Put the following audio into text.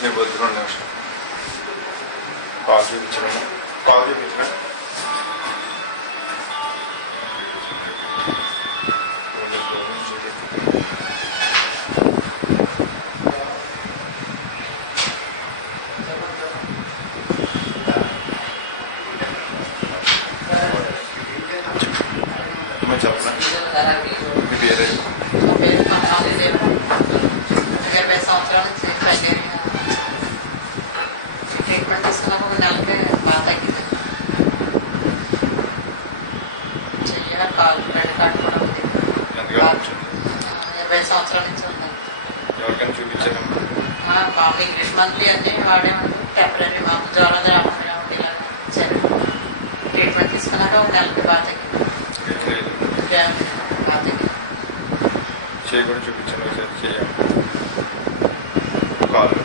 చేయబోద్దు 2 నిమిషాలు. కాల్ చూపించండి. కాల్ చూపించండి. చెప్పనా మీ పేరు? ట్రీట్మెంట్ తీసుకున్నాక 1 నెలకే బాగా తగ్గింది. చెయ్య కాలు బెడ్ కార్డు కూడా ఉంది. 20 సంవత్సరాల నుంచి ఉంది. ఎవరికైనా చూపించారమ్మా? మామూలు ఇంగ్లీష్ మంత్లీ అన్నీ వాడేవాళ్ళు. టెంపరీ మాకు జ్వరం రాకుండా ఇలా ఇచ్చారు. ట్రీట్మెంట్ తీసుకున్నాక 1 నెలకి బాగా తగ్గింది. బాగా తగ్గింది. చేయి కూడా చూపించాను. చేయాలి కాలు